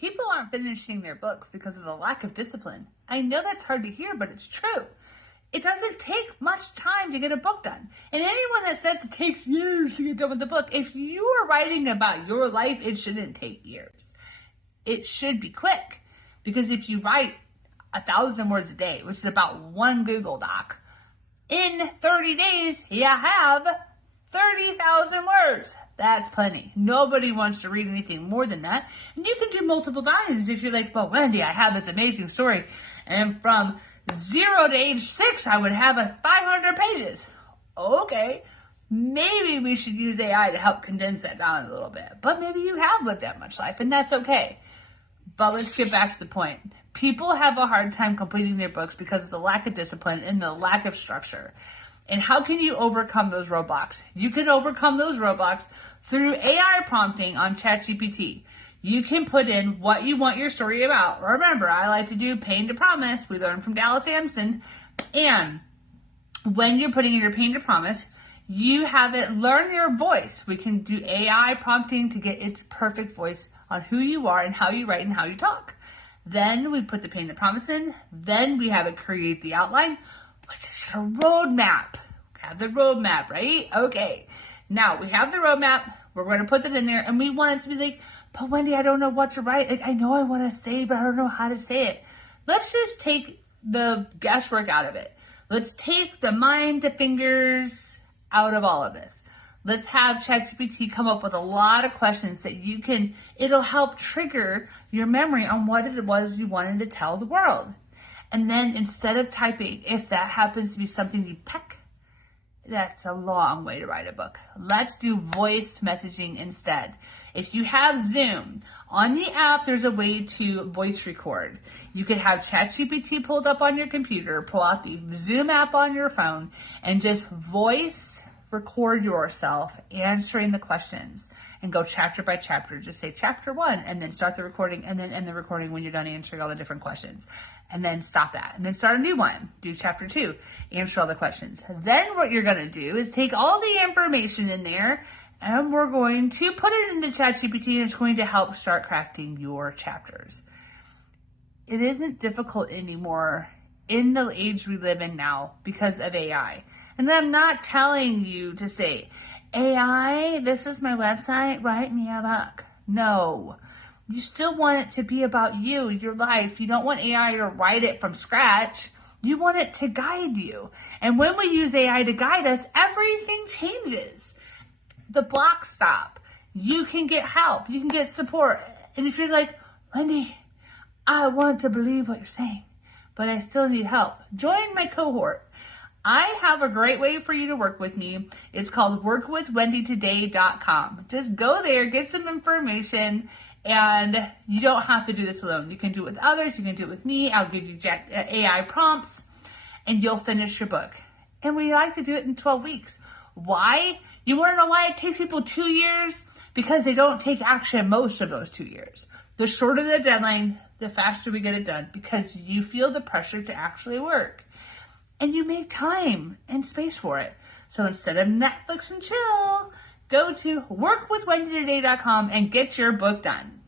People aren't finishing their books because of the lack of discipline. I know that's hard to hear, but it's true. It doesn't take much time to get a book done. And anyone that says it takes years to get done with the book, if you are writing about your life, it shouldn't take years. It should be quick. Because if you write 1,000 words a day, which is about one Google Doc, in 30 days, you have 30,000 words. That's plenty. Nobody wants to read anything more than that. And you can do multiple times if you're like, well, Wendy, I have this amazing story. And from 0 to age 6, I would have 500 pages. Okay, maybe we should use AI to help condense that down a little bit. But maybe you have lived that much life, and that's okay. But let's get back to the point. People have a hard time completing their books because of the lack of discipline and the lack of structure. And how can you overcome those roadblocks? You can overcome those roadblocks through AI prompting on ChatGPT. You can put in what you want your story about. Remember, I like to do pain to promise. We learned from Dallas Sampson. And when you're putting in your pain to promise, you have it learn your voice. We can do AI prompting to get its perfect voice on who you are and how you write and how you talk. Then we put the pain to promise in. Then we have it create the outline, which is your roadmap. We have the roadmap, right? Okay. Now we have the roadmap. We're going to put that in there, and we want it to be like, but Wendy, I don't know what to write. Like, I know I want to say, but I don't know how to say it. Let's just take the guesswork out of it. Let's take the mind to fingers out of all of this. Let's have ChatGPT come up with a lot of questions that it'll help trigger your memory on what it was you wanted to tell the world. And then instead of typing, if that happens to be something you peck, that's a long way to write a book. Let's do voice messaging instead. If you have Zoom, on the app, there's a way to voice record. You could have ChatGPT pulled up on your computer, pull out the Zoom app on your phone, and just voice record yourself answering the questions and go chapter by chapter. Just say chapter 1 and then start the recording and then end the recording when you're done answering all the different questions. And then stop that and then start a new one. Do chapter 2, answer all the questions. Then what you're going to do is take all the information in there and we're going to put it into ChatGPT and it's going to help start crafting your chapters. It isn't difficult anymore in the age we live in now because of AI. And I'm not telling you to say, AI, this is my website, write me a book. No. You still want it to be about you, your life. You don't want AI to write it from scratch. You want it to guide you. And when we use AI to guide us, everything changes. The blocks stop. You can get help. You can get support. And if you're like, Wendy, I want to believe what you're saying, but I still need help, join my cohort. I have a great way for you to work with me. It's called workwithwendytoday.com. Just go there, get some information, and you don't have to do this alone. You can do it with others. You can do it with me. I'll give you AI prompts, and you'll finish your book. And we like to do it in 12 weeks. Why? You want to know why it takes people 2 years? Because they don't take action most of those 2 years. The shorter the deadline, the faster we get it done, because you feel the pressure to actually work. And you make time and space for it. So instead of Netflix and chill, go to workwithwendytoday.com and get your book done.